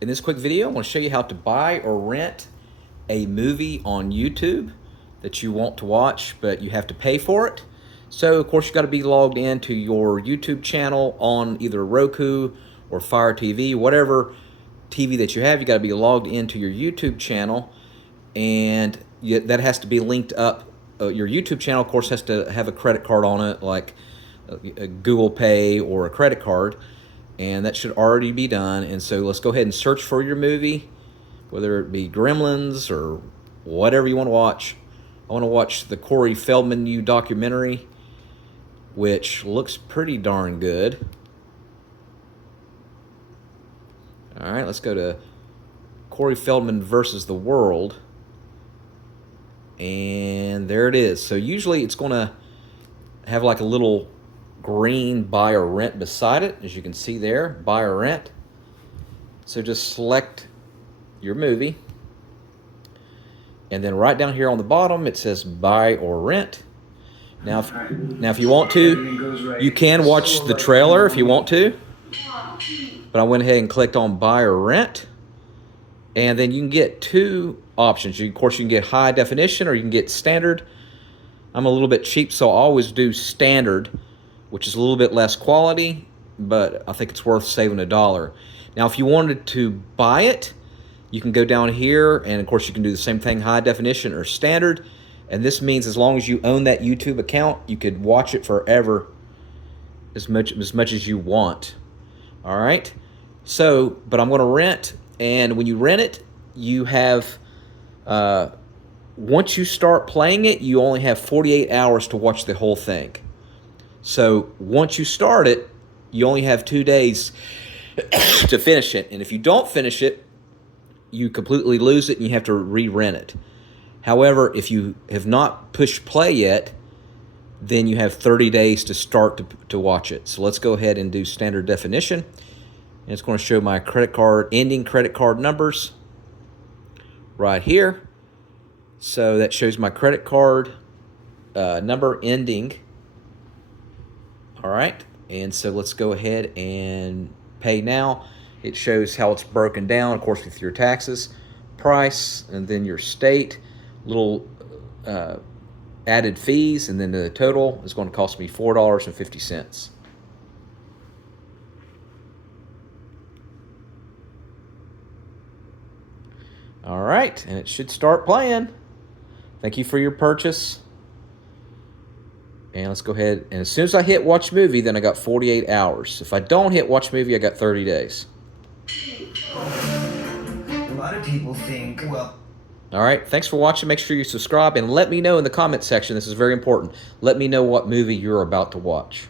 In this quick video, I'm going to show you how to buy or rent a movie on YouTube that you want to watch, but you have to pay for it. So, of course, you got to be logged into your YouTube channel on either Roku or Fire TV, whatever TV that you have. You got to be logged into your YouTube channel, and that has to be linked up. Your YouTube channel, of course, has to have a credit card on it, like a Google Pay or a credit card, and that should already be done. And so let's go ahead and search for your movie, whether it be Gremlins or whatever you want to watch. I want to watch the Corey Feldman new documentary, which looks pretty darn good. All right, let's go to Corey Feldman versus the World. And there it is. So usually it's going to have like a little green buy or rent beside it, as you can see there, buy or rent. So just select your movie, and then right down here on the bottom it says buy or rent. Now if you want to, you can watch the trailer if you want to, but I went ahead and clicked on buy or rent, and then you can get two options. Of course, you can get high definition or you can get standard. I'm a little bit cheap, so I always do standard, which is a little bit less quality, but I think it's worth saving $1. Now, if you wanted to buy it, you can go down here, and of course you can do the same thing, high definition or standard. And this means as long as you own that YouTube account, you could watch it forever, as much as you want. All right. So, but I'm going to rent, and when you rent it, you have once you start playing it, you only have 48 hours to watch the whole thing. So once you start it, you only have 2 days to finish it. And if you don't finish it, you completely lose it and you have to re-rent it. However, if you have not pushed play yet, then you have 30 days to start to watch it. So let's go ahead and do standard definition. And it's going to show my credit card, ending credit card numbers right here. So that shows my credit card number ending. All right, and so let's go ahead and pay now. It shows how it's broken down, of course, with your taxes, price, and then your state, little added fees, and then the total is going to cost me $4.50. All right, and it should start playing. Thank you for your purchase. And let's go ahead, and as soon as I hit watch movie, then I got 48 hours. If I don't hit watch movie, I got 30 days. A lot of people think, well... All right, thanks for watching. Make sure you subscribe, and let me know in the comment section. This is very important. Let me know what movie you're about to watch.